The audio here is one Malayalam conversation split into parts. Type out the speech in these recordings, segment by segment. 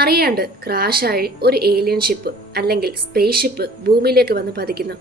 അറിയാണ്ട് ക്രാഷായി ഒരു ഏലിയൻ ഷിപ്പ് അല്ലെങ്കിൽ സ്പേസ് ഷിപ്പ് ഭൂമിയിലേക്ക് വന്ന് പതിക്കുന്നു.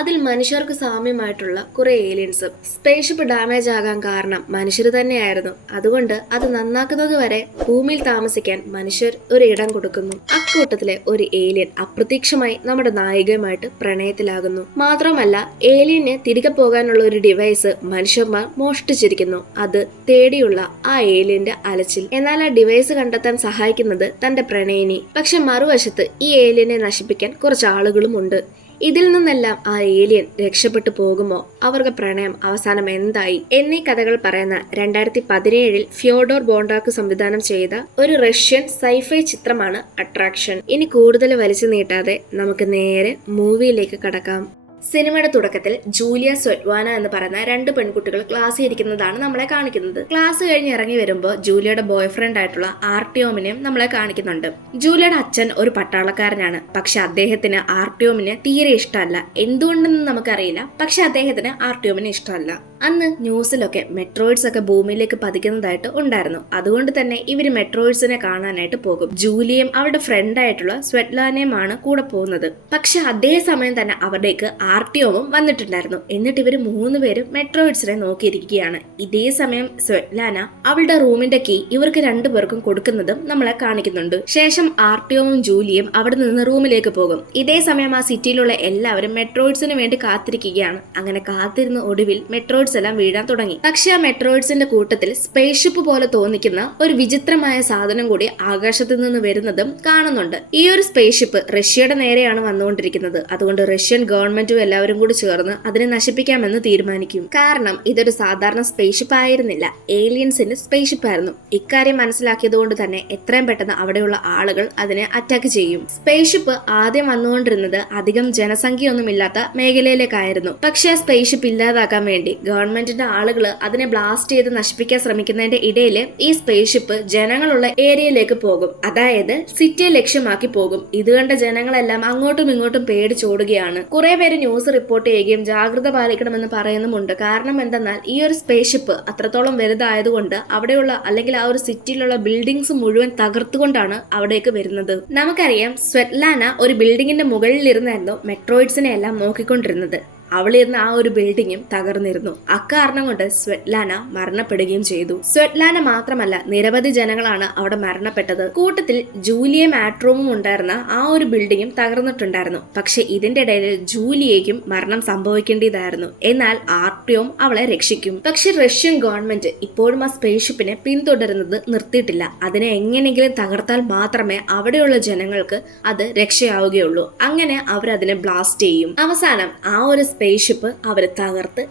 അതിൽ മനുഷ്യർക്ക് സാമ്യമായിട്ടുള്ള കുറെ ഏലിയൻസ്. സ്പേസ് ഷിപ്പ് ഡാമേജ് ആകാൻ കാരണം മനുഷ്യർ തന്നെയായിരുന്നു. അതുകൊണ്ട് അത് നന്നാക്കുന്നത് വരെ ഭൂമിയിൽ താമസിക്കാൻ മനുഷ്യർ ഒരു ഇടം കൊടുക്കുന്നു. അക്കൂട്ടത്തിലെ ഒരു ഏലിയൻ അപ്രത്യക്ഷമായി നമ്മുടെ നായികയുമായിട്ട് പ്രണയത്തിലാകുന്നു. മാത്രമല്ല ഏലിയന് തിരികെ പോകാനുള്ള ഒരു ഡിവൈസ് മനുഷ്യന്മാർ മോഷ്ടിച്ചിരിക്കുന്നു. അത് തേടിയുള്ള ആ ഏലിയന്റെ അലച്ചിൽ. എന്നാൽ ആ ഡിവൈസ് കണ്ടെത്താൻ സഹായിക്കുന്നത് തന്റെ പ്രണയിനി. പക്ഷെ മറുവശത്ത് ഈ ഏലിയനെ നശിപ്പിക്കാൻ കുറച്ച് ആളുകളും ഉണ്ട്. ഇതിൽ നിന്നെല്ലാം ആ ഏലിയൻ രക്ഷപ്പെട്ടു പോകുമോ? അവർക്ക് പ്രണയം അവസാനം എന്തായി എന്നീ കഥകൾ പറയുന്ന 2017 ഫ്യോഡോർ ബോണ്ടാക്ക് സംവിധാനം ചെയ്ത ഒരു റഷ്യൻ സൈഫൈ ചിത്രമാണ് അട്രാക്ഷൻ. ഇനി കൂടുതൽ വലിച്ചു നീട്ടാതെ നമുക്ക് നേരെ മൂവിയിലേക്ക് കടക്കാം. സിനിമയുടെ തുടക്കത്തിൽ ജൂലിയ സ്വെറ്റ്ലാന എന്ന് പറയുന്ന രണ്ട് പെൺകുട്ടികൾ ക്ലാസ്സിൽ ഇരിക്കുന്നതാണ് നമ്മളെ കാണിക്കുന്നത്. ക്ലാസ് കഴിഞ്ഞ് ഇറങ്ങി വരുമ്പോൾ ജൂലിയയുടെ ബോയ് ഫ്രണ്ട് ആയിട്ടുള്ള ആർട്ടിയോമിനെയും നമ്മളെ കാണിക്കുന്നുണ്ട്. ജൂലിയയുടെ അച്ഛൻ ഒരു പട്ടാളക്കാരനാണ്. പക്ഷെ അദ്ദേഹത്തിന് ആർട്ടിയോമിനെ തീരെ ഇഷ്ടമല്ല. എന്തുകൊണ്ടെന്ന് നമുക്കറിയില്ല. പക്ഷെ അദ്ദേഹത്തിന് ആർട്ടിയോമിനെ ഇഷ്ടമല്ല. അന്ന് ന്യൂസിലൊക്കെ മെട്രോയിഡ്സ് ഒക്കെ ഭൂമിയിലേക്ക് പതിക്കുന്നതായിട്ട് ഉണ്ടായിരുന്നു. അതുകൊണ്ട് തന്നെ ഇവര് മെട്രോയിഡ്സിനെ കാണാനായിട്ട് പോകും. ജൂലിയയും അവരുടെ ഫ്രണ്ടായിട്ടുള്ള സ്വെറ്റ്ലാനയുമാണ് കൂടെ പോകുന്നത്. പക്ഷെ അതേ സമയം തന്നെ അവരുടേക്ക് ആർട്ടിയോമും വന്നിട്ടുണ്ടായിരുന്നു. എന്നിട്ട് ഇവര് 3 പേരും മെട്രോയിഡ്സിനെ നോക്കിയിരിക്കുകയാണ്. ഇതേ സമയം സ്വെറ്റ്ലാന അവളുടെ റൂമിന്റെ കീ ഇവർക്ക് 2 പേർക്കും കൊടുക്കുന്നതും നമ്മളെ കാണിക്കുന്നുണ്ട്. ശേഷം ആർട്ടിയോമും ജൂലിയും അവിടെ നിന്ന് റൂമിലേക്ക് പോകും. ഇതേ സമയം ആ സിറ്റിയിലുള്ള എല്ലാവരും മെട്രോയിഡ്സിന് വേണ്ടി കാത്തിരിക്കുകയാണ്. അങ്ങനെ കാത്തിരുന്ന ഒടുവിൽ മെട്രോയിഡ്സ് എല്ലാം വീഴാൻ തുടങ്ങി. പക്ഷെ ആ മെട്രോയിഡ്സിന്റെ കൂട്ടത്തിൽ സ്പേസ് ഷിപ്പ് പോലെ തോന്നിക്കുന്ന ഒരു വിചിത്രമായ സാധനം കൂടി ആകാശത്ത് നിന്ന് വരുന്നതും കാണുന്നുണ്ട്. ഈ ഒരു സ്പേസ് ഷിപ്പ് റഷ്യയുടെ നേരെയാണ് വന്നുകൊണ്ടിരിക്കുന്നത്. അതുകൊണ്ട് റഷ്യൻ ഗവൺമെന്റും എല്ലാവരും കൂടി ചേർന്ന് അതിനെ നശിപ്പിക്കാമെന്ന് തീരുമാനിക്കും. കാരണം ഇതൊരു സാധാരണ സ്പേസ് ഷിപ്പ് ആയിരുന്നില്ല, ഏലിയൻസിന്റെ സ്പേസ് ഷിപ്പ് ആയിരുന്നു. ഇക്കാര്യം മനസ്സിലാക്കിയത് കൊണ്ട് തന്നെ എത്രയും പെട്ടെന്ന് അവിടെയുള്ള ആളുകൾ അതിനെ അറ്റാക്ക് ചെയ്യും. സ്പേസ് ഷിപ്പ് ആദ്യം വന്നുകൊണ്ടിരുന്നത് അധികം ജനസംഖ്യയൊന്നുമില്ലാത്ത മേഖലയിലേക്കായിരുന്നു. പക്ഷെ ആ സ്പേസ് ഷിപ്പ് ഇല്ലാതാക്കാൻ വേണ്ടി ഗവൺമെന്റിന്റെ ആളുകൾ അതിനെ ബ്ലാസ്റ്റ് ചെയ്ത് നശിപ്പിക്കാൻ ശ്രമിക്കുന്നതിന്റെ ഇടയിൽ ഈ സ്പേസ് ഷിപ്പ് ജനങ്ങളുള്ള ഏരിയയിലേക്ക് പോകും. അതായത് സിറ്റിയെ ലക്ഷ്യമാക്കി പോകും. ഇത് കണ്ട ജനങ്ങളെല്ലാം അങ്ങോട്ടും ഇങ്ങോട്ടും പേടിച്ചോടുകയാണ്. കുറെ പേര് ന്യൂസ് റിപ്പോർട്ട് ചെയ്യുകയും ജാഗ്രത പാലിക്കണമെന്ന് പറയുന്നുമുണ്ട്. കാരണം എന്തെന്നാൽ ഈ ഒരു സ്പേസ് ഷിപ്പ് അത്രത്തോളം വലുതായതുകൊണ്ട് അവിടെയുള്ള അല്ലെങ്കിൽ ആ ഒരു സിറ്റിയിലുള്ള ബിൽഡിങ്സ് മുഴുവൻ തകർത്തുകൊണ്ടാണ് അവിടേക്ക് വരുന്നത്. നമുക്കറിയാം സ്വെറ്റ്ലാന ഒരു ബിൽഡിങ്ങിന്റെ മുകളിൽ ഇരുന്നായിരുന്നു മെട്രോയിഡ്സിനെ എല്ലാം നോക്കിക്കൊണ്ടിരുന്നത്. അവളിരുന്ന ആ ഒരു ബിൽഡിങ്ങും തകർന്നിരുന്നു. അക്കാരണം കൊണ്ട് സ്വെറ്റ്ലാന മരണപ്പെടുകയും ചെയ്തു. സ്വെറ്റ്ലാന മാത്രമല്ല, നിരവധി ജനങ്ങളാണ് അവിടെ മരണപ്പെട്ടത്. കൂട്ടത്തിൽ ജൂലിയയും ആട്രോമും ഉണ്ടായിരുന്ന ആ ഒരു ബിൽഡിങ്ങും തകർന്നിട്ടുണ്ടായിരുന്നു. പക്ഷെ ഇതിന്റെ ഇടയിൽ ജൂലിയയ്ക്കും മരണം സംഭവിക്കേണ്ടതായിരുന്നു. എന്നാൽ ആർട്ടിയോം അവളെ രക്ഷിക്കും. പക്ഷെ റഷ്യൻ ഗവൺമെന്റ് ഇപ്പോഴും ആ സ്പേസ് ഷിപ്പിനെ പിന്തുടരുന്നത് നിർത്തിയിട്ടില്ല. അതിനെ എങ്ങനെയെങ്കിലും തകർത്താൽ മാത്രമേ അവിടെയുള്ള ജനങ്ങൾക്ക് അത് രക്ഷയാവുകയുള്ളൂ. അങ്ങനെ അവരതിനെ ബ്ലാസ്റ്റ് ചെയ്യും. അവസാനം ആ ഒരു സ്പേസ് ഷിപ്പ് അവര് തകർത്ത്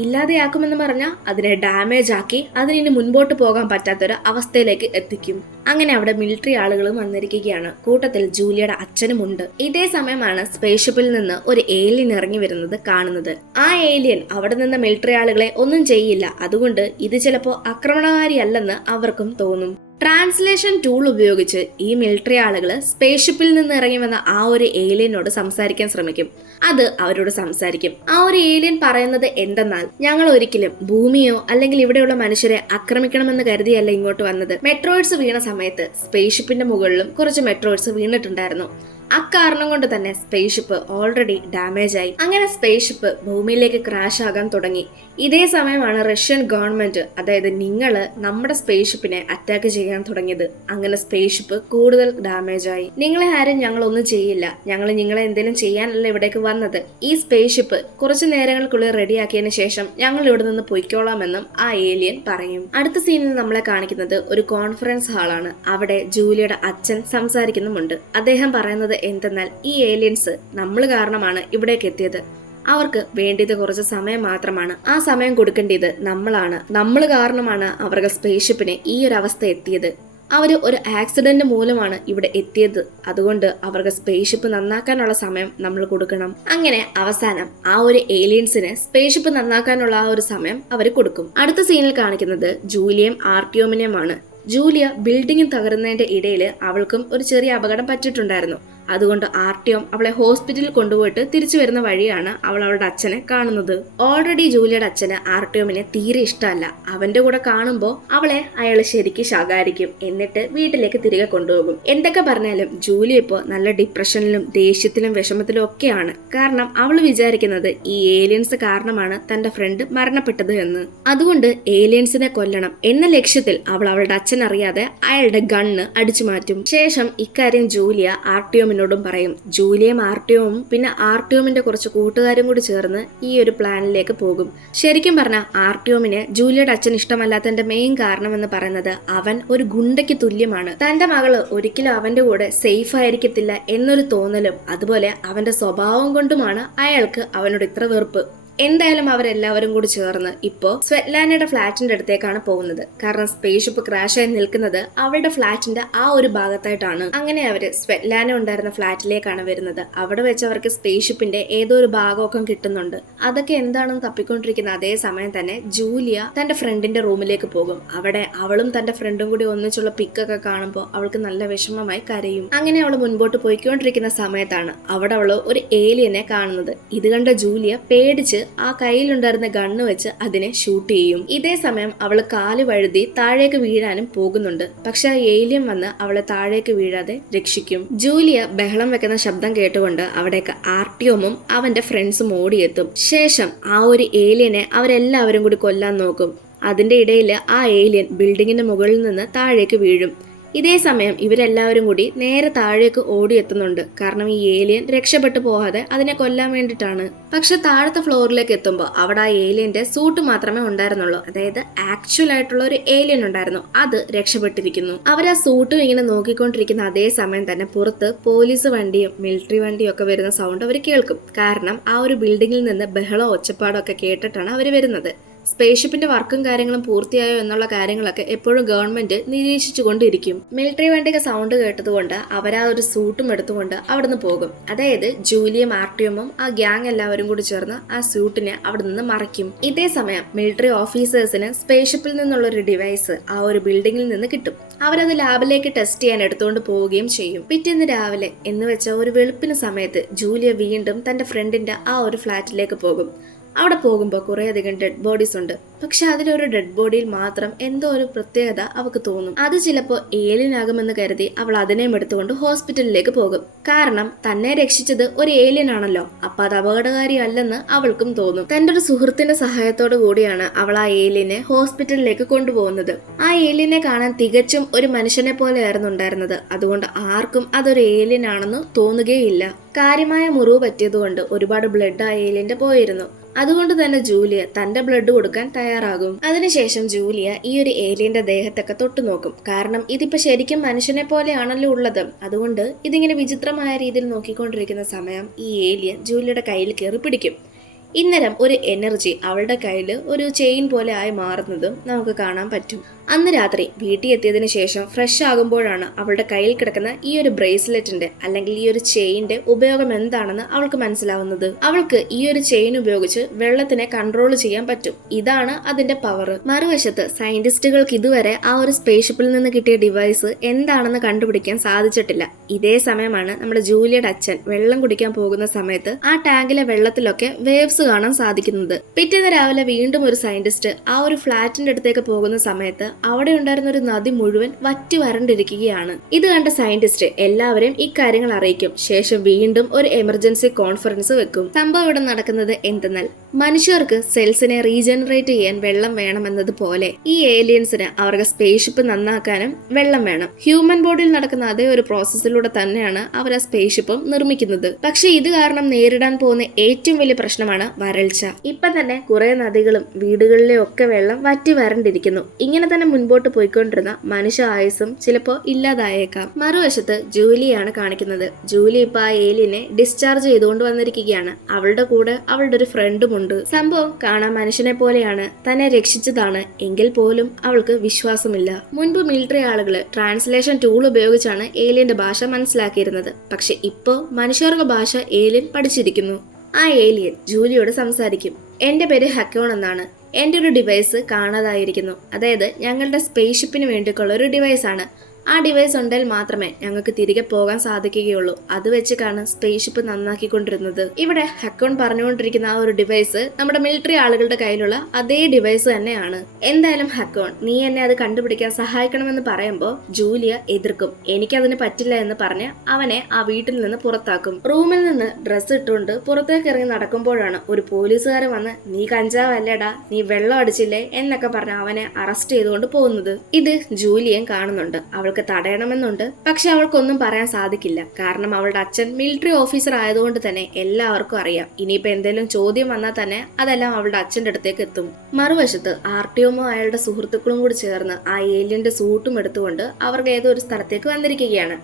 ഇല്ലാതെയാക്കുമെന്ന് പറഞ്ഞാൽ അതിനെ ഡാമേജ് ആക്കി അതിന് മുൻപോട്ട് പോകാൻ പറ്റാത്തൊരു അവസ്ഥയിലേക്ക് എത്തിക്കും. അങ്ങനെ അവിടെ മിലിറ്ററി ആളുകളും വന്നിരിക്കുകയാണ്. കൂട്ടത്തിൽ ജൂലിയയുടെ അച്ഛനുമുണ്ട്. ഇതേ സമയമാണ് സ്പേസ് ഷിപ്പിൽ നിന്ന് ഒരു ഏലിയൻ ഇറങ്ങി വരുന്നത് കാണുന്നത്. ആ ഏലിയൻ അവിടെ നിന്ന് മിലിറ്ററി ആളുകളെ ഒന്നും ചെയ്യില്ല. അതുകൊണ്ട് ഇത് ചിലപ്പോ ആക്രമണകാരിയല്ലെന്ന് അവർക്കും തോന്നും. ട്രാൻസ്ലേഷൻ ടൂൾ ഉപയോഗിച്ച് ഈ മിലിറ്ററി ആളുകൾ സ്പേസ് ഷിപ്പിൽ നിന്ന് ഇറങ്ങി വന്ന ആ ഒരു ഏലിയനോട് സംസാരിക്കാൻ ശ്രമിക്കും. അത് അവരോട് സംസാരിക്കും. ആ ഒരു ഏലിയൻ പറയുന്നത് എന്തെന്നാൽ, ഞങ്ങൾ ഒരിക്കലും ഭൂമിയോ അല്ലെങ്കിൽ ഇവിടെയുള്ള മനുഷ്യരെ ആക്രമിക്കണമെന്ന് കരുതിയല്ല ഇങ്ങോട്ട് വന്നത്. മെട്രോയിഡ്സ് വീണ സമയത്ത് സ്പേസ് ഷിപ്പിന്റെ മുകളിലും കുറച്ച് മെട്രോയിഡ്സ് വീണിട്ടുണ്ടായിരുന്നു. അക്കാരണം കൊണ്ട് തന്നെ സ്പേസ് ഷിപ്പ് ഓൾറെഡി ഡാമേജ് ആയി. അങ്ങനെ സ്പേസ് ഷിപ്പ് ഭൂമിയിലേക്ക് ക്രാഷ് ആകാൻ തുടങ്ങി. ഇതേ സമയമാണ് റഷ്യൻ ഗവൺമെന്റ്, അതായത് നിങ്ങള് നമ്മുടെ സ്പേസ് ഷിപ്പിനെ അറ്റാക്ക് ചെയ്യാൻ തുടങ്ങിയത്. അങ്ങനെ സ്പേസ് ഷിപ്പ് കൂടുതൽ ഡാമേജ് ആയി. നിങ്ങളെ ആരും ഞങ്ങളൊന്നും ചെയ്യില്ല, ഞങ്ങൾ നിങ്ങളെ എന്തെങ്കിലും ചെയ്യാനല്ല ഇവിടേക്ക് വന്നത്. ഈ സ്പേസ് ഷിപ്പ് കുറച്ചു നേരങ്ങൾക്കുള്ളിൽ റെഡിയാക്കിയതിനു ശേഷം ഞങ്ങൾ ഇവിടെ നിന്ന് പൊയ്ക്കോളാമെന്നും ആ ഏലിയൻ പറയും. അടുത്ത സീനിൽ നമ്മളെ കാണിക്കുന്നത് ഒരു കോൺഫറൻസ് ഹാളാണ്. അവിടെ ജൂലിയയുടെ അച്ഛൻ സംസാരിക്കുന്നുമുണ്ട്. അദ്ദേഹം പറയുന്നത് എന്തെന്നാൽ, ഈ ഏലിയൻസ് നമ്മൾ കാരണമാണ് ഇവിടേക്ക് എത്തിയത്. അവർക്ക് വേണ്ടിയത് കുറച്ച് സമയം മാത്രമാണ്. ആ സമയം കൊടുക്കേണ്ടത് നമ്മളാണ്. നമ്മൾ കാരണമാണ് അവർക്ക് സ്പേസ് ഷിപ്പിന് ഈ ഒരു അവസ്ഥ എത്തിയത്. അവര് ഒരു ആക്സിഡന്റ് മൂലമാണ് ഇവിടെ എത്തിയത്. അതുകൊണ്ട് അവർക്ക് സ്പേസ് ഷിപ്പ് നന്നാക്കാനുള്ള സമയം നമ്മൾ കൊടുക്കണം. അങ്ങനെ അവസാനം ആ ഒരു ഏലിയൻസിന് സ്പേസ് ഷിപ്പ് നന്നാക്കാനുള്ള ആ ഒരു സമയം അവർ കൊടുക്കും. അടുത്ത സീനിൽ കാണിക്കുന്നത് ജൂലിയയും ആർട്ടിയോമിനെയുമാണ്. ജൂലിയ ബിൽഡിംഗ് തകരുന്നതിന്റെ ഇടയിൽ അവൾക്കും ഒരു ചെറിയ അപകടം പറ്റിയിട്ടുണ്ടായിരുന്നു. അതുകൊണ്ട് ആർട്ടിയോം അവളെ ഹോസ്പിറ്റലിൽ കൊണ്ടുപോയിട്ട് തിരിച്ചു വരുന്ന വഴിയാണ് അവൾ അവളുടെ അച്ഛനെ കാണുന്നത്. ഓൾറെഡി ജൂലിയുടെ അച്ഛന് ആർട്ടിയോമിനെ തീരെ ഇഷ്ടമല്ല. അവന്റെ കൂടെ കാണുമ്പോൾ അവളെ അയാൾ ശരിക്കും ശകാരിക്കും, എന്നിട്ട് വീട്ടിലേക്ക് തിരികെ കൊണ്ടുപോകും. എന്തൊക്കെ പറഞ്ഞാലും ജൂലി ഇപ്പോൾ നല്ല ഡിപ്രഷനിലും ദേഷ്യത്തിലും വിഷമത്തിലും ഒക്കെയാണ്. കാരണം അവൾ വിചാരിക്കുന്നത് ഈ ഏലിയൻസ് കാരണമാണ് തന്റെ ഫ്രണ്ട് മരണപ്പെട്ടത് എന്ന്. അതുകൊണ്ട് ഏലിയൻസിനെ കൊല്ലണം എന്ന ലക്ഷ്യത്തിൽ അവൾ അവളുടെ അച്ഛൻ അറിയാതെ അയാളുടെ ഗണ്ണ് അടിച്ചു മാറ്റും. ശേഷം ഇക്കാര്യം ജൂലിയ ആർട്ടിയോമിനോടും പറയും. ജൂലിയയും ആർട്ടിയോമും പിന്നെ ആർട്ടിയോമിന്റെ കുറച്ച് കൂട്ടുകാരും കൂടി ചേർന്ന് ഈ ഒരു പ്ലാനിലേക്ക് പോകും. ശരിക്കും പറഞ്ഞാൽ ആർട്ടിയോമിന് ജൂലിയയുടെ അച്ഛൻ ഇഷ്ടമല്ലാത്തതിന്റെ മെയിൻ കാരണം എന്ന് പറയുന്നത് അവൻ ഒരു ഗുണ്ടയ്ക്ക് തുല്യമാണ്. തന്റെ മകള് ഒരിക്കലും അവന്റെ കൂടെ സേഫ് ആയിരിക്കത്തില്ല എന്നൊരു തോന്നലും അതുപോലെ അവന്റെ സ്വഭാവം കൊണ്ടുമാണ് അയാൾക്ക് അവനോട് ഇത്ര വെറുപ്പ്. എന്തായാലും അവരെല്ലാവരും കൂടി ചേർന്ന് ഇപ്പോ സ്വെറ്റ്ലാനയുടെ ഫ്ലാറ്റിന്റെ അടുത്തേക്കാണ് പോകുന്നത്. കാരണം സ്പേസ് ഷിപ്പ് ക്രാഷായി നിൽക്കുന്നത് അവളുടെ ഫ്ലാറ്റിന്റെ ആ ഒരു ഭാഗത്തായിട്ടാണ്. അങ്ങനെ അവര് സ്വെറ്റ്ലാന ഉണ്ടായിരുന്ന ഫ്ലാറ്റിലേക്കാണ് വരുന്നത്. അവിടെ വെച്ച് അവർക്ക് സ്പേസ് ഷിപ്പിന്റെ ഏതോ ഒരു ഭാഗമൊക്കെ കിട്ടുന്നുണ്ട്. അതൊക്കെ എന്താണെന്ന് തപ്പിക്കൊണ്ടിരിക്കുന്ന അതേ സമയം തന്നെ ജൂലിയ തന്റെ ഫ്രണ്ടിന്റെ റൂമിലേക്ക് പോകും. അവിടെ അവളും തന്റെ ഫ്രണ്ടും കൂടി ഒന്നിച്ചുള്ള പിക്കൊക്കെ കാണുമ്പോൾ അവൾക്ക് നല്ല വിഷമമായി കരയും. അങ്ങനെ അവൾ മുൻപോട്ട് പോയിക്കൊണ്ടിരിക്കുന്ന സമയത്താണ് അവിടെ അവള് ഒരു ഏലിയനെ കാണുന്നത്. ഇത് കണ്ട ജൂലിയ പേടിച്ച് ആ കയ്യിലുണ്ടായിരുന്ന ഗണ്ണ് വെച്ച് അതിനെ ഷൂട്ട് ചെയ്യും. ഇതേ സമയം അവള് കാല് വഴുതി താഴേക്ക് വീഴാനും പോകുന്നുണ്ട്. പക്ഷെ ആ ഏലിയൻ വന്ന് അവളെ താഴേക്ക് വീഴാതെ രക്ഷിക്കും. ജൂലിയ ബഹളം വെക്കുന്ന ശബ്ദം കേട്ടുകൊണ്ട് അവിടേക്ക് ആർട്ടിയോമും അവന്റെ ഫ്രണ്ട്സും ഓടിയെത്തും. ശേഷം ആ ഒരു ഏലിയനെ അവരെല്ലാവരും കൂടി കൊല്ലാൻ നോക്കും. അതിന്റെ ഇടയിൽ ആ ഏലിയൻ ബിൽഡിങ്ങിന്റെ മുകളിൽ നിന്ന് താഴേക്ക് വീഴും. ഇതേ സമയം ഇവരെല്ലാവരും കൂടി നേരെ താഴേക്ക് ഓടിയെത്തുന്നുണ്ട്. കാരണം ഈ ഏലിയൻ രക്ഷപ്പെട്ടു പോകാതെ അതിനെ കൊല്ലാൻ വേണ്ടിയിട്ടാണ്. പക്ഷെ താഴത്തെ ഫ്ലോറിലേക്ക് എത്തുമ്പോൾ അവിടെ ആ ഏലിയന്റെ സൂട്ട് മാത്രമേ ഉണ്ടായിരുന്നുള്ളൂ. അതായത് ആക്ച്വൽ ആയിട്ടുള്ള ഒരു ഏലിയൻ ഉണ്ടായിരുന്നു, അത് രക്ഷപ്പെട്ടിരിക്കുന്നു. അവർ ആ സൂട്ടും ഇങ്ങനെ നോക്കിക്കൊണ്ടിരിക്കുന്ന അതേ സമയം തന്നെ പുറത്ത് പോലീസ് വണ്ടിയും മിലിറ്ററി വണ്ടിയും ഒക്കെ വരുന്ന സൗണ്ട് അവർ കേൾക്കും. കാരണം ആ ഒരു ബിൽഡിങ്ങിൽ നിന്ന് ബഹളോ ഒച്ചപ്പാടോ ഒക്കെ കേട്ടിട്ടാണ് അവർ വരുന്നത്. സ്പേസ് ഷിപ്പിന്റെ വർക്കും കാര്യങ്ങളും പൂർത്തിയായോ എന്നുള്ള കാര്യങ്ങളൊക്കെ എപ്പോഴും ഗവൺമെന്റ് നിരീക്ഷിച്ചു കൊണ്ടിരിക്കും. മിലിറ്ററി വണ്ടിയൊക്കെ സൗണ്ട് കേട്ടതുകൊണ്ട് അവരാ ഒരു സൂട്ടും എടുത്തുകൊണ്ട് അവിടുന്ന് പോകും. അതായത് ജൂലിയും ആർട്ടിയോമും ആ ഗ്യാങ് എല്ലാവരും കൂടി ചേർന്ന് ആ സൂട്ടിനെ അവിടെ നിന്ന് മറയ്ക്കും. ഇതേ സമയം മിലിറ്ററി ഓഫീസേഴ്സിന് സ്പേസ് ഷിപ്പിൽ നിന്നുള്ള ഒരു ഡിവൈസ് ആ ഒരു ബിൽഡിങ്ങിൽ നിന്ന് കിട്ടും. അവരത് ലാബിലേക്ക് ടെസ്റ്റ് ചെയ്യാൻ എടുത്തുകൊണ്ട് പോവുകയും ചെയ്യും. പിറ്റേന്ന് രാവിലെ എന്ന് വെച്ച ഒരു വെളുപ്പിന് സമയത്ത് ജൂലിയ വീണ്ടും തന്റെ ഫ്രണ്ടിന്റെ ആ ഒരു ഫ്ലാറ്റിലേക്ക് പോകും. അവിടെ പോകുമ്പോൾ കുറേയധികം ഡെഡ് ബോഡീസ് ഉണ്ട്. പക്ഷെ അതിലൊരു ഡെഡ് ബോഡിയിൽ മാത്രം എന്തോ ഒരു പ്രത്യേകത അവൾക്ക് തോന്നും. അത് ചിലപ്പോൾ ഏലിയനാകുമെന്ന് കരുതി അവൾ അതിനെയും എടുത്തുകൊണ്ട് ഹോസ്പിറ്റലിലേക്ക് പോകും. കാരണം തന്നെ രക്ഷിച്ചത് ഒരു ഏലിയൻ ആണല്ലോ, അപ്പൊ അത് അപകടകാരിയല്ലെന്ന് അവൾക്കും തോന്നും. തന്റെ ഒരു സുഹൃത്തിന്റെ സഹായത്തോടു കൂടിയാണ് അവൾ ആ ഏലിയനെ ഹോസ്പിറ്റലിലേക്ക് കൊണ്ടുപോകുന്നത്. ആ ഏലിയനെ കാണാൻ തികച്ചും ഒരു മനുഷ്യനെ പോലെയായിരുന്നു ഉണ്ടായിരുന്നത്. അതുകൊണ്ട് ആർക്കും അതൊരു ഏലിയൻ ആണെന്ന് തോന്നുകയില്ല. കാര്യമായ മുറിവ് പറ്റിയതുകൊണ്ട് ഒരുപാട് ബ്ലഡ് ആ ഏലിയന്റെ പോയിരുന്നു. അതുകൊണ്ട് തന്നെ ജൂലിയ തന്റെ ബ്ലഡ് കൊടുക്കാൻ തയ്യാറാകും. അതിനുശേഷം ജൂലിയ ഈ ഒരു ഏലിയന്റെ ദേഹത്തൊക്കെ തൊട്ടു നോക്കും. കാരണം ഇതിപ്പോ ശരിക്കും മനുഷ്യനെ പോലെയാണല്ലോ ഉള്ളത്. അതുകൊണ്ട് ഇതിങ്ങനെ വിചിത്രമായ രീതിയിൽ നോക്കിക്കൊണ്ടിരിക്കുന്ന സമയം ഈ ഏലിയൻ ജൂലിയയുടെ കയ്യിൽ കയറി പിടിക്കും. ഇന്നേരം ഒരു എനർജി അവളുടെ കയ്യിൽ ഒരു ചെയിൻ പോലെ ആയി മാറുന്നതും നമുക്ക് കാണാൻ പറ്റും. അന്ന് രാത്രി വീട്ടിൽ എത്തിയതിനു ശേഷം ഫ്രഷ് ആകുമ്പോഴാണ് അവളുടെ കയ്യിൽ കിടക്കുന്ന ഈ ഒരു ബ്രേസ്ലെറ്റിന്റെ അല്ലെങ്കിൽ ഈ ഒരു ചെയിന്റെ ഉപയോഗം എന്താണെന്ന് അവൾക്ക് മനസ്സിലാവുന്നത്. അവൾക്ക് ഈ ഒരു ചെയിൻ ഉപയോഗിച്ച് വെള്ളത്തിനെ കൺട്രോൾ ചെയ്യാൻ പറ്റും. ഇതാണ് അതിന്റെ പവർ. മറുവശത്ത് സയന്റിസ്റ്റുകൾക്ക് ഇതുവരെ ആ ഒരു സ്പേസ് ഷിപ്പിൽ നിന്ന് കിട്ടിയ ഡിവൈസ് എന്താണെന്ന് കണ്ടുപിടിക്കാൻ സാധിച്ചിട്ടില്ല. ഇതേ സമയമാണ് നമ്മുടെ ജൂലിയുടെ അച്ഛൻ വെള്ളം കുടിക്കാൻ പോകുന്ന സമയത്ത് ആ ടാങ്കിലെ വെള്ളത്തിലൊക്കെ വേവ്സ് കാണാൻ സാധിക്കുന്നത്. പിറ്റേന്ന് രാവിലെ വീണ്ടും ഒരു സയന്റിസ്റ്റ് ആ ഒരു ഫ്ലാറ്റിന്റെ അടുത്തേക്ക് പോകുന്ന സമയത്ത് അവിടെ ഉണ്ടായിരുന്ന ഒരു നദി മുഴുവൻ വറ്റി വരണ്ടിരിക്കുകയാണ്. ഇത് കണ്ട സയന്റിസ്റ്റ് എല്ലാവരെയും ഇക്കാര്യങ്ങൾ അറിയിക്കും. ശേഷം വീണ്ടും ഒരു എമർജൻസി കോൺഫറൻസ് വെക്കും. സംഭവം ഇവിടെ നടക്കുന്നത് എന്തെന്നാൽ മനുഷ്യർക്ക് സെൽസിനെ റീജനറേറ്റ് ചെയ്യാൻ വെള്ളം വേണമെന്നതുപോലെ ഈ ഏലിയൻസിന് അവർക്ക് സ്പേസ് ഷിപ്പ് നന്നാക്കാനും വെള്ളം വേണം. ഹ്യൂമൻ ബോഡിയിൽ നടക്കുന്ന അതേ ഒരു പ്രോസസ്സിലൂടെ തന്നെയാണ് അവർ ആ സ്പേസ് ഷിപ്പും നിർമ്മിക്കുന്നത്. പക്ഷെ ഇത് കാരണം നേരിടാൻ പോകുന്ന ഏറ്റവും വലിയ പ്രശ്നമാണ് വരൾച്ച. ഇപ്പൊ തന്നെ കുറെ നദികളും വീടുകളിലെ ഒക്കെ വെള്ളം വറ്റി വരണ്ടിരിക്കുന്നു. ഇങ്ങനെ തന്നെ മുൻപോട്ട് പോയിക്കൊണ്ടിരുന്ന മനുഷ്യ ആയുസും ചിലപ്പോ ഇല്ലാതായേക്കാം. മറുവശത്ത് ജൂലിയാണ് കാണിക്കുന്നത്. ജൂലി ഇപ്പൊ ആ ഏലിയനെ ഡിസ്ചാർജ് ചെയ്തുകൊണ്ട് വന്നിരിക്കുകയാണ്. അവളുടെ കൂടെ അവളുടെ ഒരു ഫ്രണ്ടും ഉണ്ട്. സംഭവം കാണാൻ മനുഷ്യനെ പോലെയാണ്, തന്നെ രക്ഷിച്ചതാണ് എങ്കിൽ പോലും അവൾക്ക് വിശ്വാസമില്ല. മുൻപ് മിലിറ്ററി ആളുകള് ട്രാൻസ്ലേഷൻ ടൂൾ ഉപയോഗിച്ചാണ് ഏലിയന്റെ ഭാഷ മനസ്സിലാക്കിയിരുന്നത്. പക്ഷെ ഇപ്പോ മനുഷ്യർക്ക് ഭാഷ ഏലിയൻ പഠിച്ചിരിക്കുന്നു. ആ ഏലിയൻ ജൂലിയോട് സംസാരിക്കും. എന്റെ പേര് ഹക്കോൺ എന്നാണ്. എന്റെ ഒരു ഡിവൈസ് കാണാതായിരിക്കുന്നു. അതായത് ഞങ്ങളുടെ സ്പേസ് ഷിപ്പിന് വേണ്ടിയിട്ടുള്ള ഒരു ഡിവൈസ് ആണ്. ആ ഡിവൈസ് ഉണ്ടെങ്കിൽ മാത്രമേ ഞങ്ങൾക്ക് തിരികെ പോകാൻ സാധിക്കുകയുള്ളൂ. അത് വെച്ചിട്ടാണ് സ്പേസ് ഷിപ്പ് നന്നാക്കിക്കൊണ്ടിരുന്നത്. ഇവിടെ ഹക്കോൺ പറഞ്ഞുകൊണ്ടിരിക്കുന്ന ആ ഒരു ഡിവൈസ് നമ്മുടെ മിലിറ്ററി ആളുകളുടെ കയ്യിലുള്ള അതേ ഡിവൈസ് തന്നെയാണ്. എന്തായാലും ഹക്കോൺ, നീ എന്നെ അത് കണ്ടുപിടിക്കാൻ സഹായിക്കണമെന്ന് പറയുമ്പോൾ ജൂലിയ എതിർക്കും. എനിക്കതിന് പറ്റില്ല എന്ന് പറഞ്ഞ് അവനെ ആ വീട്ടിൽ നിന്ന് പുറത്താക്കും. റൂമിൽ നിന്ന് ഡ്രസ്സ് ഇട്ടുകൊണ്ട് പുറത്തേക്ക് ഇറങ്ങി നടക്കുമ്പോഴാണ് ഒരു പോലീസുകാരൻ വന്ന് നീ കഞ്ചാവല്ലേടാ, നീ വെള്ളം അടിച്ചില്ലേ എന്നൊക്കെ പറഞ്ഞ് അവനെ അറസ്റ്റ് ചെയ്തുകൊണ്ട് പോകുന്നത്. ഇത് ജൂലിയൻ കാണുന്നുണ്ട്. അവൾക്ക് തടയണമെന്നുണ്ട്, പക്ഷെ അവൾക്കൊന്നും പറയാൻ സാധിക്കില്ല. കാരണം അവളുടെ അച്ഛൻ മിലിറ്ററി ഓഫീസർ ആയതുകൊണ്ട് തന്നെ എല്ലാവർക്കും അറിയാം. ഇനിയിപ്പോ എന്തെങ്കിലും ചോദ്യം വന്നാൽ തന്നെ അതെല്ലാം അവളുടെ അച്ഛന്റെ അടുത്തേക്ക് എത്തും. മറുവശത്ത് ആർട്ടിയോമോ അയാളുടെ സുഹൃത്തുക്കളും കൂടി ചേർന്ന് ആ ഏലിയന്റെ സൂട്ടും എടുത്തുകൊണ്ട് അവർക്ക് ഏതോ ഒരു സ്ഥലത്തേക്ക് വന്നിരിക്കുകയാണ്.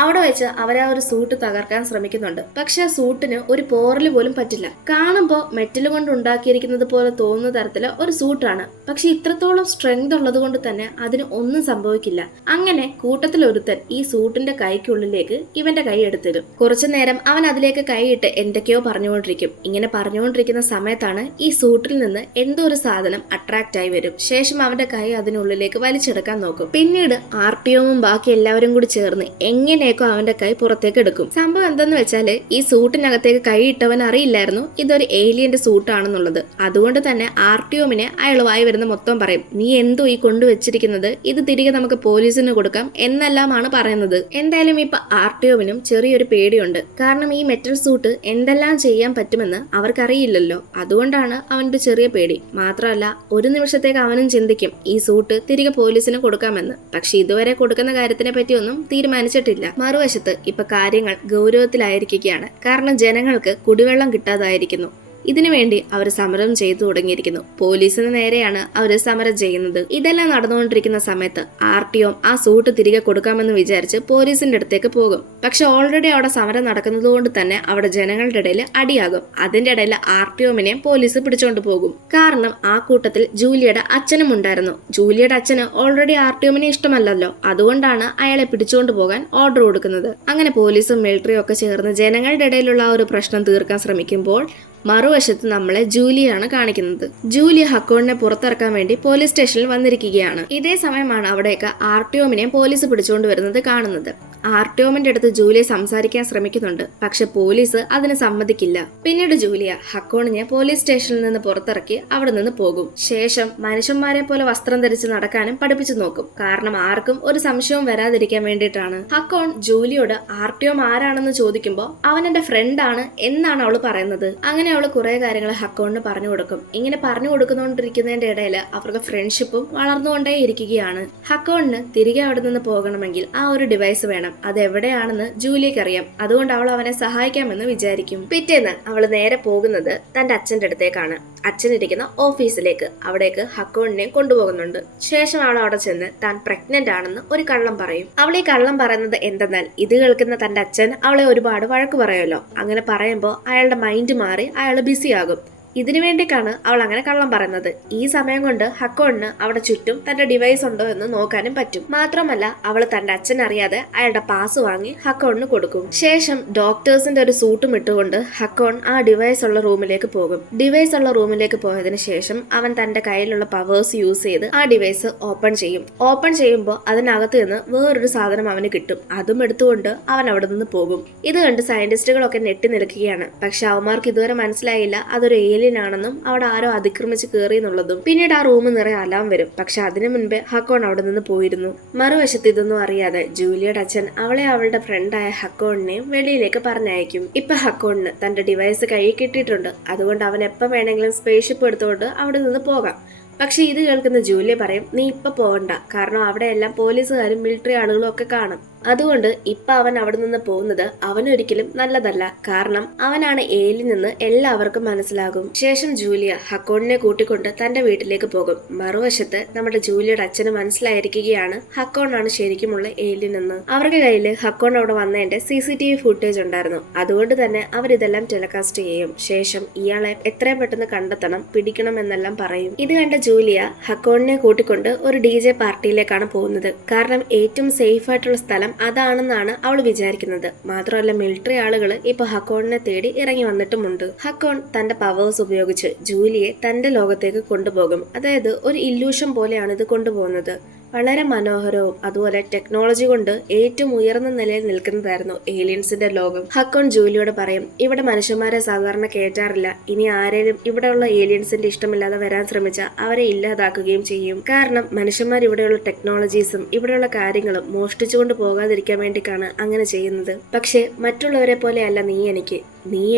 അവിടെ വെച്ച് അവരാ ഒരു സൂട്ട് തകർക്കാൻ ശ്രമിക്കുന്നുണ്ട്. പക്ഷെ ആ സൂട്ടിന് ഒരു പോറല് പോലും പറ്റില്ല. കാണുമ്പോൾ മെറ്റൽ കൊണ്ട് ഉണ്ടാക്കിയിരിക്കുന്നത് പോലെ തോന്നുന്ന തരത്തില് ഒരു സൂട്ടാണ്. പക്ഷെ ഇത്രത്തോളം സ്ട്രെങ്ത് ഉള്ളത് കൊണ്ട് തന്നെ അതിന് ഒന്നും സംഭവിക്കില്ല. അങ്ങനെ കൂട്ടത്തിൽ ഒരുത്തൻ ഈ സൂട്ടിന്റെ കൈക്കുള്ളിലേക്ക് ഇവന്റെ കൈ എടുത്തിടും. കുറച്ചു നേരം അവൻ അതിലേക്ക് കൈയിട്ട് എന്തൊക്കെയോ പറഞ്ഞുകൊണ്ടിരിക്കും. ഇങ്ങനെ പറഞ്ഞുകൊണ്ടിരിക്കുന്ന സമയത്താണ് ഈ സൂട്ടിൽ നിന്ന് എന്തോ ഒരു സാധനം അട്രാക്റ്റ് ആയി വരും. ശേഷം അവന്റെ കൈ അതിനുള്ളിലേക്ക് വലിച്ചെടുക്കാൻ നോക്കും. പിന്നീട് ആർട്ടിയോവും ബാക്കി എല്ലാവരും കൂടി ചേർന്ന് എങ്ങനെയൊക്കെ അവന്റെ കൈ പുറത്തേക്ക് എടുക്കും. സംഭവം എന്തെന്ന് വെച്ചാല് ഈ സൂട്ടിനകത്തേക്ക് കൈ ഇട്ടവൻ അറിയില്ലായിരുന്നു ഇതൊരു ഏലിയന്റെ സൂട്ടാണെന്നുള്ളത്. അതുകൊണ്ട് തന്നെ ആർട്ടിയോമിനെ അയാൾ വായി വരുന്ന മൊത്തം പറയും, നീ എന്തോ ഈ കൊണ്ടുവച്ചിരിക്കുന്നത്, ഇത് തിരികെ നമുക്ക് പോലീസിന് കൊടുക്കാം എന്നെല്ലാമാണ് പറയുന്നത്. എന്തായാലും ഇപ്പൊ ആർട്ടിയോമിനും ചെറിയൊരു പേടിയുണ്ട്. കാരണം ഈ മെറ്റൽ സൂട്ട് എന്തെല്ലാം ചെയ്യാൻ പറ്റുമെന്ന് അവർക്കറിയില്ലല്ലോ. അതുകൊണ്ടാണ് അവന്റെ ചെറിയ പേടി. മാത്രമല്ല ഒരു നിമിഷത്തേക്ക് അവനും ചിന്തിക്കും ഈ സൂട്ട് തിരികെ പോലീസിന് കൊടുക്കാമെന്ന്. പക്ഷെ ഇതുവരെ കൊടുക്കുന്ന കാര്യത്തിനെ പറ്റിയൊന്നും തീരുമാനിച്ചിട്ടില്ല. മറുവശത്ത് ഇപ്പൊ കാര്യങ്ങൾ ഗൗരവത്തിലായിരിക്കുകയാണ്. കാരണം ജനങ്ങൾക്ക് കുടിവെള്ളം കിട്ടാതായിരിക്കുന്നു. ഇതിനുവേണ്ടി അവർ സമരം ചെയ്തു തുടങ്ങിയിരിക്കുന്നു. പോലീസിന് നേരെയാണ് അവർ സമരം ചെയ്യുന്നത്. ഇതെല്ലാം നടന്നുകൊണ്ടിരിക്കുന്ന സമയത്ത് ആർട്ടിയോം ആ സൂട്ട് തിരികെ കൊടുക്കാമെന്ന് വിചാരിച്ച് പോലീസിന്റെ അടുത്തേക്ക് പോകും. പക്ഷെ ഓൾറെഡി അവിടെ സമരം നടക്കുന്നത് കൊണ്ട് തന്നെ അവിടെ ജനങ്ങളുടെ ഇടയിൽ അടിയാകും. അതിന്റെ ഇടയിൽ ആർട്ടിയോമിനെ പോലീസ് പിടിച്ചോണ്ട് പോകും. കാരണം ആ കൂട്ടത്തിൽ ജൂലിയയുടെ അച്ഛനും ഉണ്ടായിരുന്നു. ജൂലിയയുടെ അച്ഛന് ഓൾറെഡി ആർട്ടിയോമിനെ ഇഷ്ടമല്ലല്ലോ. അതുകൊണ്ടാണ് അയാളെ പിടിച്ചുകൊണ്ട് പോകാൻ ഓർഡർ കൊടുക്കുന്നത്. അങ്ങനെ പോലീസും മിലിറ്ററിയും ഒക്കെ ചേർന്ന് ജനങ്ങളുടെ ഇടയിലുള്ള ആ ഒരു പ്രശ്നം തീർക്കാൻ ശ്രമിക്കുമ്പോൾ മറുവശത്ത് നമ്മളെ ജൂലിയാണ് കാണിക്കുന്നത്. ജൂലിയ ഹക്കോണിനെ പുറത്തിറക്കാൻ വേണ്ടി പോലീസ് സ്റ്റേഷനിൽ വന്നിരിക്കുകയാണ്. ഇതേ സമയമാണ് അവിടേക്ക് ആർട്ടിയോമിനെ പോലീസ് പിടിച്ചുകൊണ്ട് വരുന്നത് കാണുന്നത്. ആർട്ടിയോമിന്റെ അടുത്ത് ജൂലിയ സംസാരിക്കാൻ ശ്രമിക്കുന്നുണ്ട്. പക്ഷെ പോലീസ് അതിന് സമ്മതിക്കില്ല. പിന്നീട് ജൂലിയ ഹക്കോണിനെ പോലീസ് സ്റ്റേഷനിൽ നിന്ന് പുറത്തിറക്കി അവിടെ നിന്ന് പോകും. ശേഷം മനുഷ്യന്മാരെ പോലെ വസ്ത്രം ധരിച്ച് നടക്കാനും പഠിപ്പിച്ചു നോക്കും. കാരണം ആർക്കും ഒരു സംശയവും വരാതിരിക്കാൻ വേണ്ടിയിട്ടാണ്. ഹക്കോൺ ജൂലിയോട് ആർട്ടിയോം ആരാണെന്ന് ചോദിക്കുമ്പോൾ അവൻ എന്റെ ഫ്രണ്ട് ആണ് എന്നാണ് അവള് പറയുന്നത്. അങ്ങനെ അവള് കുറെ കാര്യങ്ങൾ ഹക്കോണിന് പറഞ്ഞു കൊടുക്കും. ഇങ്ങനെ പറഞ്ഞു കൊടുക്കുന്നോണ്ടിരിക്കുന്നതിന്റെ ഇടയിൽ അവർക്ക് ഫ്രണ്ട്ഷിപ്പും വളർന്നുകൊണ്ടേ ഇരിക്കുകയാണ്. ഹക്കോണിന് തിരികെ അവിടെ നിന്ന് പോകണമെങ്കിൽ ആ ഒരു ഡിവൈസ് വേണം. അത് എവിടെയാണെന്ന് ജൂലിയക്ക് അറിയാം. അതുകൊണ്ട് അവൾ അവനെ സഹായിക്കാമെന്ന് വിചാരിക്കും. പിറ്റേന്ന് അവൾ നേരെ പോകുന്നത് തന്റെ അച്ഛന്റെ അടുത്തേക്കാണ്. അച്ഛനിരിക്കുന്ന ഓഫീസിലേക്ക്. അവിടേക്ക് ഹക്കോണിനെ കൊണ്ടുപോകുന്നുണ്ട്. ശേഷം അവൾ അവിടെ ചെന്ന് താൻ പ്രഗ്നന്റ് ആണെന്ന് ഒരു കള്ളം പറയും. അവൾ ഈ കള്ളം പറയുന്നത് എന്തെന്നാൽ ഇത് കേൾക്കുന്ന തന്റെ അച്ഛൻ അവളെ ഒരുപാട് വഴക്ക് പറയുമല്ലോ. അങ്ങനെ പറയുമ്പോൾ അയാളുടെ മൈൻഡ് മാറി അയാൾ ബിസിയാകും. ഇതിനു വേണ്ടിയിട്ടാണ് അവൾ അങ്ങനെ കള്ളം പറയുന്നത്. ഈ സമയം കൊണ്ട് ഹക്കോണിന് അവിടെ ചുറ്റും തന്റെ ഡിവൈസ് ഉണ്ടോ എന്ന് നോക്കാനും പറ്റും. മാത്രമല്ല അവൾ തന്റെ അച്ഛൻ അറിയാതെ അയാളുടെ പാസ് വാങ്ങി ഹക്കോണിന് കൊടുക്കും. ശേഷം ഡോക്ടേഴ്സിന്റെ ഒരു സൂട്ടും ഇട്ടുകൊണ്ട് ഹക്കോൺ ആ ഡിവൈസ് ഉള്ള റൂമിലേക്ക് പോകും. ഡിവൈസ് ഉള്ള റൂമിലേക്ക് പോയതിനു ശേഷം അവൻ തന്റെ കയ്യിലുള്ള പവേഴ്സ് യൂസ് ചെയ്ത് ആ ഡിവൈസ് ഓപ്പൺ ചെയ്യും. ഓപ്പൺ ചെയ്യുമ്പോൾ അതിനകത്ത് നിന്ന് വേറൊരു സാധനം അവന് കിട്ടും. അതും എടുത്തുകൊണ്ട് അവൻ അവിടെ നിന്ന് പോകും. ഇത് കണ്ട് സയന്റിസ്റ്റുകളൊക്കെ ഞെട്ടി നിൽക്കുകയാണ്. പക്ഷെ അവന്മാർക്ക് ഇതുവരെ മനസ്സിലായില്ല അതൊരു ആണെന്നും അവിടെ ആരോ അതിക്രമിച്ച് കയറി എന്നുള്ളതും. പിന്നീട് ആ റൂം നിറയെ അലാം വരും. പക്ഷെ അതിനു മുൻപേ ഹക്കോൺ അവിടെ നിന്ന് പോയിരുന്നു. മറുവശത്ത് ഇതൊന്നും അറിയാതെ ജൂലിയയുടെ അച്ഛൻ അവളെ അവളുടെ ഫ്രണ്ടായ ഹക്കോണിനെയും വെളിയിലേക്ക് പറഞ്ഞയക്കും. ഇപ്പൊ ഹക്കോണിന് തന്റെ ഡിവൈസ് കയ്യിൽ കിട്ടിയിട്ടുണ്ട്. അതുകൊണ്ട് അവൻ എപ്പം വേണമെങ്കിലും സ്പേസ് ഷിപ്പ് എടുത്തുകൊണ്ട് അവിടെ നിന്ന് പോകാം. പക്ഷെ ഇത് കേൾക്കുന്ന ജൂലിയ പറയും, നീ ഇപ്പൊ പോകണ്ട. കാരണം അവിടെ എല്ലാം പോലീസുകാരും മിലിറ്ററി ആളുകളും ഒക്കെ കാണും. അതുകൊണ്ട് ഇപ്പൊ അവൻ അവിടെ നിന്ന് പോകുന്നത് അവനൊരിക്കലും നല്ലതല്ല. കാരണം അവനാണ് ഏലിൽ നിന്ന് എല്ലാവർക്കും മനസ്സിലാകും. ശേഷം ജൂലിയ ഹക്കോണിനെ കൂട്ടിക്കൊണ്ട് തന്റെ വീട്ടിലേക്ക് പോകും. മറുവശത്ത് നമ്മുടെ ജൂലിയയുടെ അച്ഛന് മനസ്സിലായിരിക്കുകയാണ് ഹക്കോണാണ് ശരിക്കുമുള്ള ഏലിൻ എന്ന്. അവരുടെ കയ്യില് ഹക്കോൺ അവിടെ വന്നതിന്റെ CCTV ഫുട്ടേജ് ഉണ്ടായിരുന്നു. അതുകൊണ്ട് തന്നെ അവരിതെല്ലാം ടെലികാസ്റ്റ് ചെയ്യും. ശേഷം ഇയാളെ എത്രയും പെട്ടെന്ന് കണ്ടെത്തണം, പിടിക്കണം എന്നെല്ലാം പറയും. ഇത് കണ്ട ജൂലിയ ഹക്കോണിനെ കൂട്ടിക്കൊണ്ട് ഒരു DJ പാർട്ടിയിലേക്കാണ് പോകുന്നത്. കാരണം ഏറ്റവും സേഫ് ആയിട്ടുള്ള സ്ഥലം അതാണെന്നാണ് അവൾ വിചാരിക്കുന്നത്. മാത്രമല്ല മിലിറ്ററി ആളുകൾ ഇപ്പൊ ഹക്കോണിനെ തേടി ഇറങ്ങി വന്നിട്ടുമുണ്ട്. ഹക്കോൺ തന്റെ പവേഴ്സ് ഉപയോഗിച്ച് ജൂലിയെ തന്റെ ലോകത്തേക്ക് കൊണ്ടുപോകും. അതായത് ഒരു ഇല്യൂഷൻ പോലെയാണ് ഇത് കൊണ്ടുപോകുന്നത്. വളരെ മനോഹരവും അതുപോലെ ടെക്നോളജി കൊണ്ട് ഏറ്റവും ഉയർന്ന നിലയിൽ നിൽക്കുന്നതായിരുന്നു ഏലിയൻസിന്റെ ലോകം. ഹക്കോൺ ജൂലിയോട് പറയും, ഇവിടെ മനുഷ്യന്മാരെ സാധാരണ കയറ്റാറില്ല. ഇനി ആരെങ്കിലും ഇവിടെയുള്ള ഏലിയൻസിന്റെ ഇഷ്ടമില്ലാതെ വരാൻ ശ്രമിച്ചാൽ അവരെ ഇല്ലാതാക്കുകയും ചെയ്യും. കാരണം മനുഷ്യന്മാർ ഇവിടെയുള്ള ടെക്നോളജീസും ഇവിടെയുള്ള കാര്യങ്ങളും മോഷ്ടിച്ചുകൊണ്ട് പോകാതിരിക്കാൻ വേണ്ടിയിട്ടാണ് അങ്ങനെ ചെയ്യുന്നത്. പക്ഷെ മറ്റുള്ളവരെ പോലെയല്ല നീ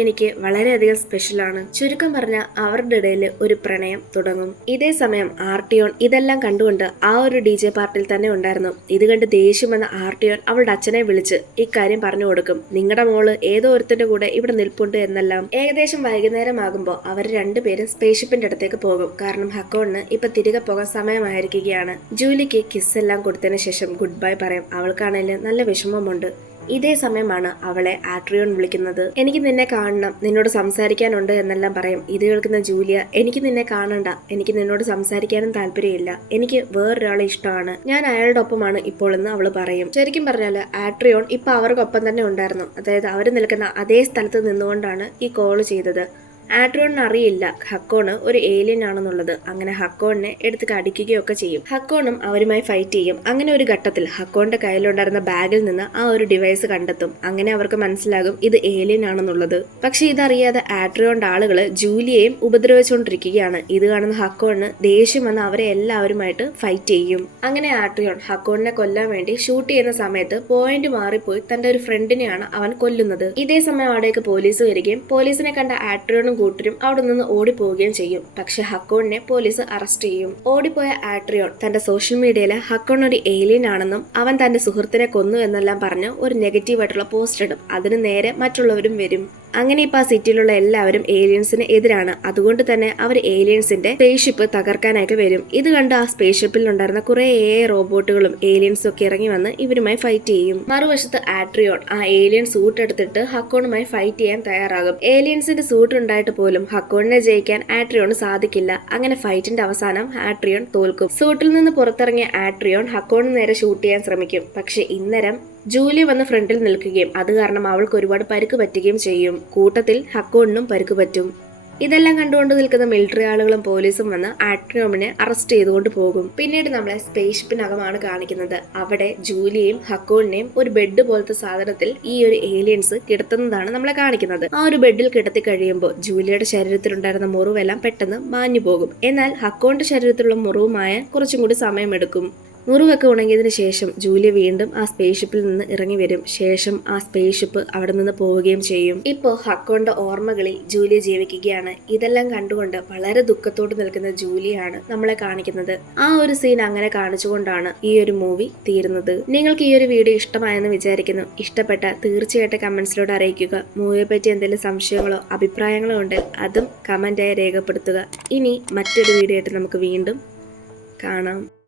എനിക്ക് വളരെയധികം സ്പെഷ്യലാണ്. ചുരുക്കം പറഞ്ഞ അവരുടെ ഇടയിൽ ഒരു പ്രണയം തുടങ്ങും. ഇതേ സമയം ആർട്ടിയോൺ ഇതെല്ലാം കണ്ടുകൊണ്ട് ആ ഒരു DJ പാർട്ടിയിൽ തന്നെ ഉണ്ടായിരുന്നു. ഇത് കണ്ട് ദേഷ്യം വന്ന ആർട്ടിയോൺ അവളുടെ അച്ഛനെ വിളിച്ച് ഇക്കാര്യം പറഞ്ഞു കൊടുക്കും. നിങ്ങളുടെ മോള് ഏതോ ഒരുത്തിന്റെ കൂടെ ഇവിടെ നിൽപ്പുണ്ട് എന്നെല്ലാം. ഏകദേശം വൈകുന്നേരം ആകുമ്പോൾ അവർ രണ്ടുപേരും സ്പേസ്ഷിപ്പിന്റെ അടുത്തേക്ക് പോകും. കാരണം ഹക്കോണിന് ഇപ്പൊ തിരികെ പോകാൻ സമയമായിരിക്കുകയാണ്. ജൂലിക്ക് കിസ് എല്ലാം കൊടുത്തതിന് ശേഷം ഗുഡ് ബൈ പറയും. അവൾക്കാണെങ്കിൽ നല്ല വിഷമമുണ്ട്. ഇതേ സമയമാണ് അവളെ ആട്രിയോൺ വിളിക്കുന്നത്. എനിക്ക് നിന്നെ കാണണം, നിന്നോട് സംസാരിക്കാനുണ്ട് എന്നെല്ലാം പറയും. ഇത് കേൾക്കുന്ന ജൂലിയ, എനിക്ക് നിന്നെ കാണണ്ട, എനിക്ക് നിന്നോട് സംസാരിക്കാനും താല്പര്യമില്ല, എനിക്ക് വേറൊരാളെ ഇഷ്ടമാണ്, ഞാൻ അയാളുടെ ഒപ്പമാണ് ഇപ്പോൾ എന്ന് അവള് പറയും. ശരിക്കും പറഞ്ഞാല് ആട്രിയോൺ ഇപ്പൊ അവർക്കൊപ്പം തന്നെ ഉണ്ടായിരുന്നു. അതായത് അവർ നിൽക്കുന്ന അതേ സ്ഥലത്ത് നിന്നുകൊണ്ടാണ് ഈ കോള് ചെയ്തത്. ആട്രിയോണിന് അറിയില്ല ഹക്കോണ് ഒരു ഏലിയൻ ആണെന്നുള്ളത്. അങ്ങനെ ഹക്കോണിനെ എടുത്ത് കടിക്കുകയൊക്കെ ചെയ്യും. ഹക്കോണും അവരുമായി ഫൈറ്റ് ചെയ്യും. അങ്ങനെ ഒരു ഘട്ടത്തിൽ ഹക്കോണിന്റെ കയ്യിലുണ്ടായിരുന്ന ബാഗിൽ നിന്ന് ആ ഒരു ഡിവൈസ് കണ്ടെത്തും. അങ്ങനെ അവർക്ക് മനസ്സിലാകും ഇത് ഏലിയൻ ആണെന്നുള്ളത്. പക്ഷെ ഇതറിയാതെ ആട്രിയോണിന്റെ ആളുകള് ജൂലിയെയും ഉപദ്രവിച്ചുകൊണ്ടിരിക്കുകയാണ്. ഇത് കാണുന്ന ഹക്കോണിന് ദേഷ്യം വന്ന് അവരെ എല്ലാവരുമായിട്ട് ഫൈറ്റ് ചെയ്യും. അങ്ങനെ ആട്രിയോൺ ഹക്കോണിനെ കൊല്ലാൻ വേണ്ടി ഷൂട്ട് ചെയ്യുന്ന സമയത്ത് പോയിന്റ് മാറിപ്പോയി തന്റെ ഒരു ഫ്രണ്ടിനെയാണ് അവൻ കൊല്ലുന്നത്. ഇതേ സമയം അവിടേക്ക് പോലീസ് വരികയും പോലീസിനെ കണ്ട ആട്രിയോണും കൂട്ടരും അവിടെ നിന്ന് ഓടിപ്പോവുകയും ചെയ്യും. പക്ഷെ ഹക്കോണിനെ പോലീസ് അറസ്റ്റ് ചെയ്യും. ഓടിപ്പോയ ആട്രിയോൺ തന്റെ സോഷ്യൽ മീഡിയയില് ഹക്കോൺ ഒരു ഏലിയൻ ആണെന്നും അവൻ തന്റെ സുഹൃത്തിനെ കൊന്നു എന്നെല്ലാം പറഞ്ഞ് ഒരു നെഗറ്റീവായിട്ടുള്ള പോസ്റ്റ് ഇടും. അതിന് നേരെ മറ്റുള്ളവരും വരും. അങ്ങനെ ഇപ്പൊ ആ സിറ്റിയിലുള്ള എല്ലാവരും ഏലിയൻസിന് എതിരാണ്. അതുകൊണ്ട് തന്നെ അവർ ഏലിയൻസിന്റെ സ്പേസ്ഷിപ്പ് തകർക്കാനായിട്ട് വരും. ഇത് കണ്ട് ആ സ്പേസ്ഷിപ്പിൽ ഉണ്ടായിരുന്ന കുറെ റോബോട്ടുകളും ഏലിയൻസും ഒക്കെ ഇറങ്ങി വന്ന് ഇവരുമായി ഫൈറ്റ് ചെയ്യും. മറുവശത്ത് ആട്രിയോൺ ആ ഏലിയൻ സൂട്ട് എടുത്തിട്ട് ഹക്കോണുമായി ഫൈറ്റ് ചെയ്യാൻ തയ്യാറാകും. ഏലിയൻസിന്റെ സൂട്ട് ഉണ്ടായിട്ട് പോലും ഹക്കോണിനെ ജയിക്കാൻ ആട്രിയോണ് സാധിക്കില്ല. അങ്ങനെ ഫൈറ്റിന്റെ അവസാനം ആട്രിയോൺ തോൽക്കും. സൂട്ടിൽ നിന്ന് പുറത്തിറങ്ങിയ ആട്രിയോൺ ഹക്കോണിന് നേരെ ഷൂട്ട് ചെയ്യാൻ ശ്രമിക്കും. പക്ഷെ ഇന്നരം ജൂലി വന്ന് ഫ്രണ്ടിൽ നിൽക്കുകയും അത് കാരണം അവൾക്ക് ഒരുപാട് പരുക്ക് പറ്റുകയും ചെയ്യും. കൂട്ടത്തിൽ ഹക്കോണിനും പരുക്ക് പറ്റും. ഇതെല്ലാം കണ്ടുകൊണ്ട് നിൽക്കുന്ന മിലിറ്ററി ആളുകളും പോലീസും വന്ന് ആട്രിയോണിനെ അറസ്റ്റ് ചെയ്തുകൊണ്ട് പോകും. പിന്നീട് നമ്മളെ സ്പേസ്ഷിപ്പിനകമാണ് കാണിക്കുന്നത്. അവിടെ ജൂലിയെയും ഹക്കോണിനെയും ഒരു ബെഡ് പോലത്തെ സാധനത്തിൽ ഈ ഒരു ഏലിയൻസ് കിടത്തുന്നതാണ് നമ്മളെ കാണിക്കുന്നത്. ആ ഒരു ബെഡിൽ കിടത്തി കഴിയുമ്പോൾ ജൂലിയുടെ ശരീരത്തിലുണ്ടായിരുന്ന മുറിവെല്ലാം പെട്ടെന്ന് മാഞ്ഞു പോകും. എന്നാൽ ഹക്കോണിന്റെ ശരീരത്തിലുള്ള മുറിവുമായ കുറച്ചും കൂടി സമയമെടുക്കും. മുറിവൊക്കെ ഉണങ്ങിയതിനു ശേഷം ജൂലിയ വീണ്ടും ആ സ്പേസ്ഷിപ്പിൽ നിന്ന് ഇറങ്ങി വരും. ശേഷം ആ സ്പേസ്ഷിപ്പ് അവിടെ നിന്ന് പോവുകയും ചെയ്യും. ഇപ്പോ ഹക്കോണിന്റെ ഓർമ്മകളിൽ ജൂലിയ ജീവിക്കുകയാണ്. ഇതെല്ലാം കണ്ടുകൊണ്ട് വളരെ ദുഃഖത്തോട് നിൽക്കുന്ന ജൂലിയാണ് നമ്മളെ കാണിക്കുന്നത്. ആ ഒരു സീൻ അങ്ങനെ കാണിച്ചുകൊണ്ടാണ് ഈ ഒരു മൂവി തീരുന്നത്. നിങ്ങൾക്ക് ഈ ഒരു വീഡിയോ ഇഷ്ടമായെന്ന് വിചാരിക്കുന്നു. ഇഷ്ടപ്പെട്ട തീർച്ചയായിട്ടും കമന്റ്സിലൂടെ അറിയിക്കുക. മൂവിയെ പറ്റി എന്തെങ്കിലും സംശയങ്ങളോ അഭിപ്രായങ്ങളോ ഉണ്ടെങ്കിൽ അതും കമന്റായി രേഖപ്പെടുത്തുക. ഇനി മറ്റൊരു വീഡിയോ ആയിട്ട് നമുക്ക് വീണ്ടും കാണാം.